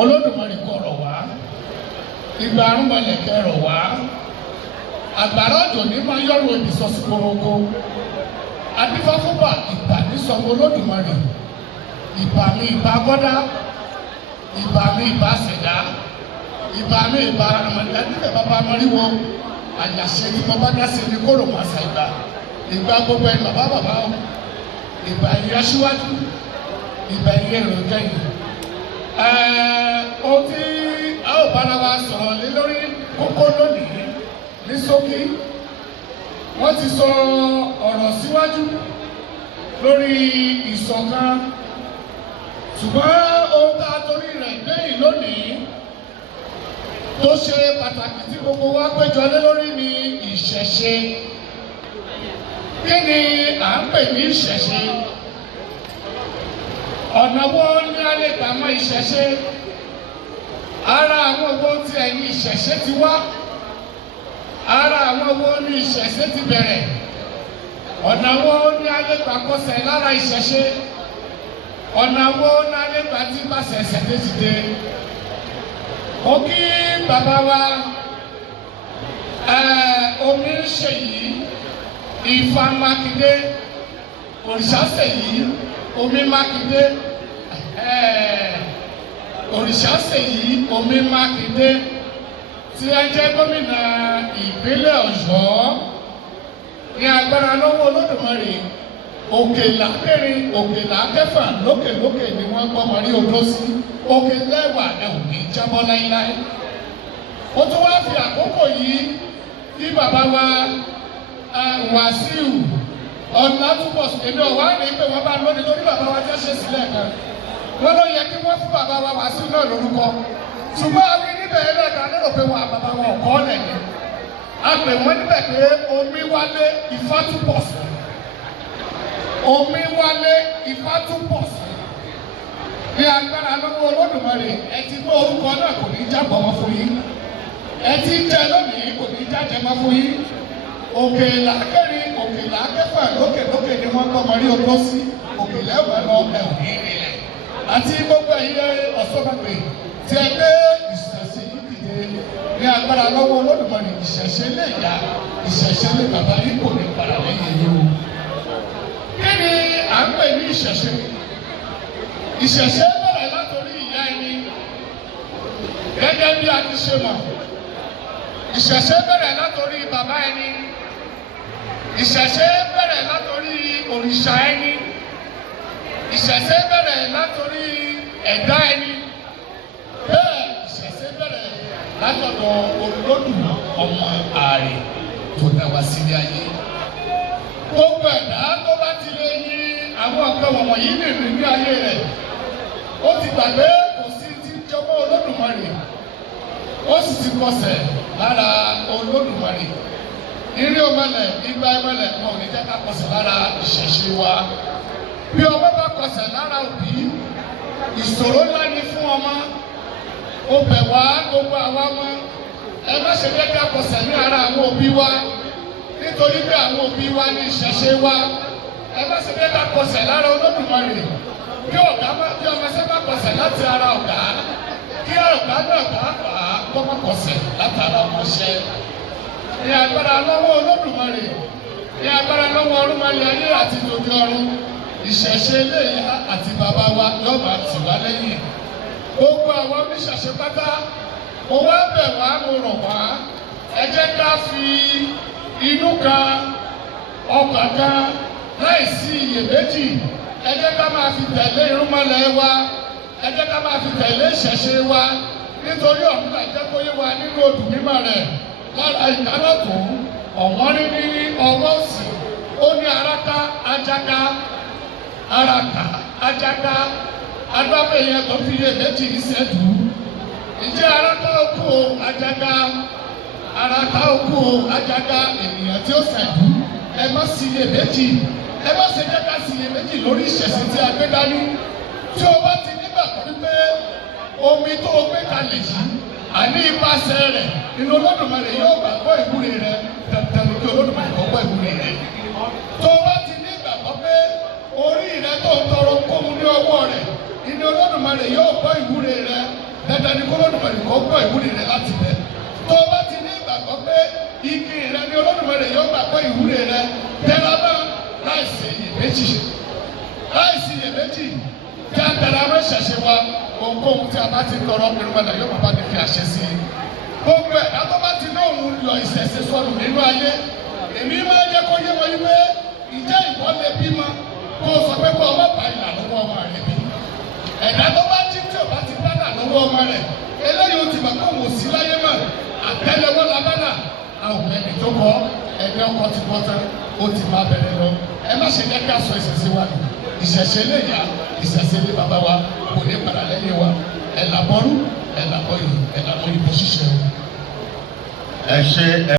Olódùmarè kọ̀rọ̀ wá ìgbà arúgbọ̀lẹ̀ kẹrọ̀ wá àgbàrá òjò ní máa yọ̀rọ̀ òbí sọ sí korogo adífáfúbà ìbà ní sọmọ Olódùmarè ìbà mi ìbà gọ́dá ìbà mi ìbà ṣẹ̀dá ìbà mi ìbà ẹ̀dínkẹ̀ bàbá mọ́ríwọ́ àyàṣe tí mo bá dá sí ní kóró máa ṣe ìgbà gbogbo ẹ̀ bàbá o ìbà ìyá síwájú ìbà ìyá èrò kẹ́yìn. Ohun tí a ó bára wa sọ̀rọ̀ lé lórí kókó lónìí ní ṣókí wọ́n ti sọ ọ̀rọ̀ síwájú lórí ìṣọ̀kan ṣùgbọ́n ohun tá a torí rẹ̀ gbẹ̀yìn lónìí tó ṣe pàtàkì tí gbogbo wa péjọ lé lórí ni ìṣẹ̀ṣe. Kí ni à ń pè ní ìṣẹ̀ṣe? Ọ̀nà wo ni a lè gbà mọ̀ ìṣẹ̀ṣe? Ara àwọn owó tí ẹ̀yìn ìṣẹ̀ṣe ti wá. Ara àwọn owó ni ìṣẹ̀ṣe ti bẹ̀rẹ̀. Ọ̀nà wo ni a lè gbà kọsẹ̀ lára ìṣẹ̀ṣe? Ọ̀nà wo ni a lè gbà tí bá ṣẹ̀ṣẹ̀ dé ti dé? Mo kí bàbá wa omi ń ṣe yìí Ifá Mákindé òrìṣà ṣe yìí omi Mákindé òrìṣà ṣe yìí omi Mákindé tí ẹ jẹ́ gómìnà ìpínlẹ̀ Ọ̀yọ́ ní agbára lọ́wọ́ Olódùmarè òkè làkẹ́rin òkè làkẹ́fà lókèlókè ni wọ́n gbọ́mọ rí odó sí òkè lẹ́wà ẹ̀ ò ní jábọ́ láíláí. Ó tún wá fi àkókò yìí kí bàbá wa Wàsíù Ọlátúnbọ̀sún èmi ọ̀wá ní pé wọ́n bá lónìí lórí bàbá wa jẹ́ ṣe sílẹ̀ kan wọ́n ló yẹ kí wọ́n fún bàbá wa Wàsíù náà lórúkọ ṣùgbọ́n a rí níbẹ̀ ẹlẹ́ka lérò pé wọn bàbá wọn ọ̀kọ́ lẹ̀yìn a pè wọ́n níbẹ̀ pé Omíwálé Ifátúnbọ̀sún Omíwálé Ifátúnbọ̀sún ní agbára lọ́wọ́ Olódùmarè ẹ ti gbọ́ orúkọ náà kò ní jábọ̀ wọn fún yín ẹ ti jẹ lónìí kò ní jáde mọ́ fún yín òkè làkẹ́rin òkè làkẹ́fà lókèlókè ni wọ́n gbọ́mọ rí odó sí òkè lẹ́wà lọ ẹ̀ ò ní rílẹ̀ àti gbogbo ẹ̀yẹ Ọ̀ṣọ́gbàgbé tí ẹ gbé ìṣẹ̀ṣe yìí dìde ní agbára lọ́wọ́ Olódùmarè ìṣẹ̀ṣe lè yá ìṣẹ̀ṣe lè bàbá yìí kò ní padà lẹ́yìn yìí o. Kí ni à ń pè ní ìṣẹ̀ṣe? Ìṣẹ̀ṣe bẹ̀rẹ̀ látòrí ìyá ẹni gẹ́gẹ́ bí a ti ṣe mọ̀. Ìṣẹ̀ṣe bẹ̀rẹ̀ látòrí bàbá ẹni. Ìṣẹ̀ṣe bẹ̀rẹ̀ látòrí òrìṣà ẹni. Ìṣẹ̀ṣe bẹ̀rẹ̀ látòrí ẹ̀dá ẹni. Bẹ́ẹ̀ ìṣẹ̀ṣe bẹ̀rẹ̀ látọ̀dọ̀ Olódùmarè ọmọ ààrẹ tó dá wa sílé ayé. Gbogbo ẹ̀dá tó bá ti lè yí àwọn ọ̀pẹ wọ̀nyí nínú ní ayé rẹ̀. Ó ti gbàgbé kò sí ti jọmọ́ Olódùmarè. Ó sì ti kọsẹ̀ lára Olódùmarè. Irí ọmọlẹ̀ igba ẹmọlẹ̀ kan ò ní jẹ́ ká kọsẹ̀ lára ìṣẹ̀ṣe wa. Bí ọmọ bá kọsẹ̀ lára òbí, ìṣòro ńlá ni fún ọmọ. Ó bẹ̀ wá gbogbo àwa mọ́. Ẹ má ṣe jẹ́ ká kọsẹ̀ ní ara àwọn òbí wa. Nítorí pé àwọn òbí wa ní ìṣẹ̀ṣe wa. Ẹ má ṣe jẹ́ ká kọsẹ̀ lára Olódùmarè. Kí ọmọ ṣe má kọsẹ̀ láti ara ọ̀gá. Kí ọ̀gá náà pàápàá kọ́kọ́ kọsẹ̀ látara ọmọṣẹ́. Ní agbára lọ́wọ́ Olódùmarè, ní agbára lọ́wọ́ Olúmọlẹ̀ ayé àti tòde ọ̀run, ìṣẹ̀ṣe eléyà àti bàbá wa yóò máa tì wá lẹ́yìn. gbogbo àwọn oníṣẹ̀ṣe pátá mo wá bẹ̀ wá mo rọ̀ wá ẹ jẹ́ ká fi inú kan ọkàn kan láìsí iyèméjì ẹ jẹ́ ká máa fi tẹ̀lé irúnmọlẹ̀ wa ẹ jẹ́ ká máa fi tẹ̀lé ìṣẹ̀ṣe wa nítorí ọ̀hún là jẹ́ kó yé wa nínú odù mímọ́ rẹ̀ lára ìdálọ́tò ọ̀wọ́n rí ní ọwọ́ òsì ó ní araka ajaga araka ajaga agbábẹ́ yẹn tó fi iyèméjì ìṣẹ́dù ìjẹ́ araka okú ajaga araka okú ajaga ènìyàn tí ó ṣẹ̀dù ẹ má sí iyèméjì ẹ má ṣe jẹ́ ká sí iyèméjì lórí ìṣẹ̀ṣe tí a gbé dání tí o bá ti nígbàgbọ́ wípé omi tó o gbé kalẹ̀ yìí àní ipasẹ̀ rẹ̀ inú Olódùmarè yóò gbàgbọ́ ìwúre rẹ̀ dandan ní kí Olódùmarè kó gbọ́ ìwúre rẹ̀ tó o bá ti nígbàgbọ́ pé orí rẹ̀ tó ń tọrọ kóhun ní ọwọ́ rẹ̀ inú Olódùmarè yóò gbọ́ ìwúre rẹ̀ dandan ní kí Olódùmarè kó gbọ́ ìwúre rẹ̀ láti bẹ̀ tó o bá ti nígbàgbọ́ pé igi rẹ̀ ní Olódùmarè yóò gbàgbọ́ ìwúre rẹ̀ tẹ́lábà láìsí iyèméjì tí a tẹ̀lé àwọn ìṣẹ̀ṣe wa ohunkóhun tí a bá ti tọrọ pẹ̀lúmọ̀lá yóò bá ní fi àṣẹ sí i. gbogbo ẹ̀dá tó bá ti náà ń lọ ìṣẹ̀ṣe sọnù nínú ayé èmi máa jẹ́ kó yé wọn yí pé ìjẹ́ ìwọ lè bímọ kó o sọ pé kó ọmọ bá ìlà lọ́wọ́ ọmọ rẹ̀ bí. ẹ̀dá tó bá jí tí o bá ti bá là lọ́wọ́ ọmọ rẹ̀ eléyìí o ti mọ̀ pé òun ò sí láyé mọ̀ àtẹ́lẹwọ́ labánà àwọn ẹni tó kọ́ ẹgbẹ́ ọkọ̀ ti bọ́ tán ó ti máa bẹ̀rẹ̀ lọ ẹ má ṣe jẹ́ ká sọ ìṣẹ̀ṣe wa nù ìṣẹ̀ṣe lè yá ìṣẹ̀ṣe lè bàbá wa kò ní padà lẹ́yìn wa ẹ̀ làbọ́rú ẹ̀ làbọ́ yìí ẹ̀ làbọ́ yìí bó ṣiṣẹ́ o. ẹ ṣe.